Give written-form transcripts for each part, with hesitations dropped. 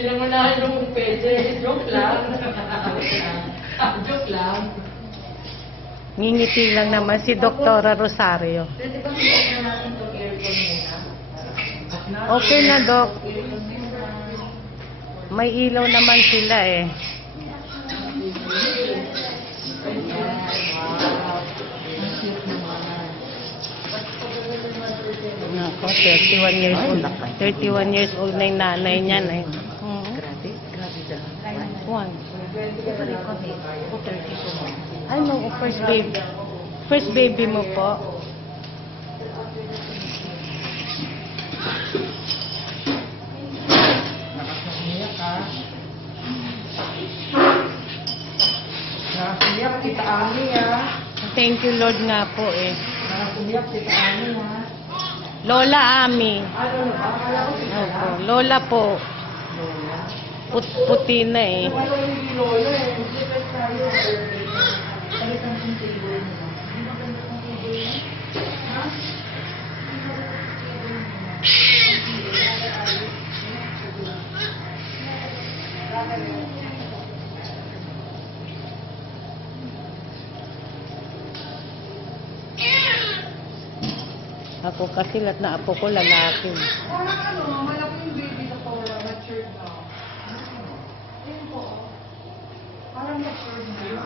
Pinangunahan yung pwede. Joke lang. Joke lang. Ngingiti lang naman si Doktora Rosario. Pwede ba mag-off na natin itong aircon muna? Okay na, Dok. May ilaw naman sila eh. Nako, 31 years old. 31 years old na yung nanay niyan eh. Grabe daw. One. Ito rin kami. 30 po mo. Ano, first baby. First baby mo po. Nakasumiyak ka. Nakasumiyak kita Ami ah. Thank you Lord nga po eh. Nakasumiyak kita Ami ah. Lola Ami. Ano ba? Akala ko si Opo, Lola po. Lola. Puti na eh. Ano yung Lola eh? Sipet tayo. Palitan yung table mo. Hindi ba ganda ng table mo? Ha? Ako kasi lahat na apo ko lalaki. Parang ano, malaki yung baby na po, matured na. Ayun po. Parang matured na.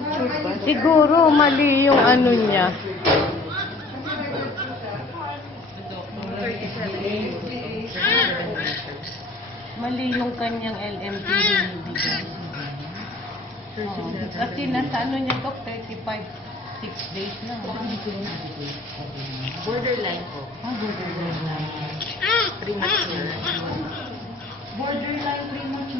Matured ba? Siguro mali yung ano niya. Mali yung kanyang LMT binibigay. Oh, kasi nasa ano niya to, 6 days na. Borderline po. Borderline. Premature. Borderline premature.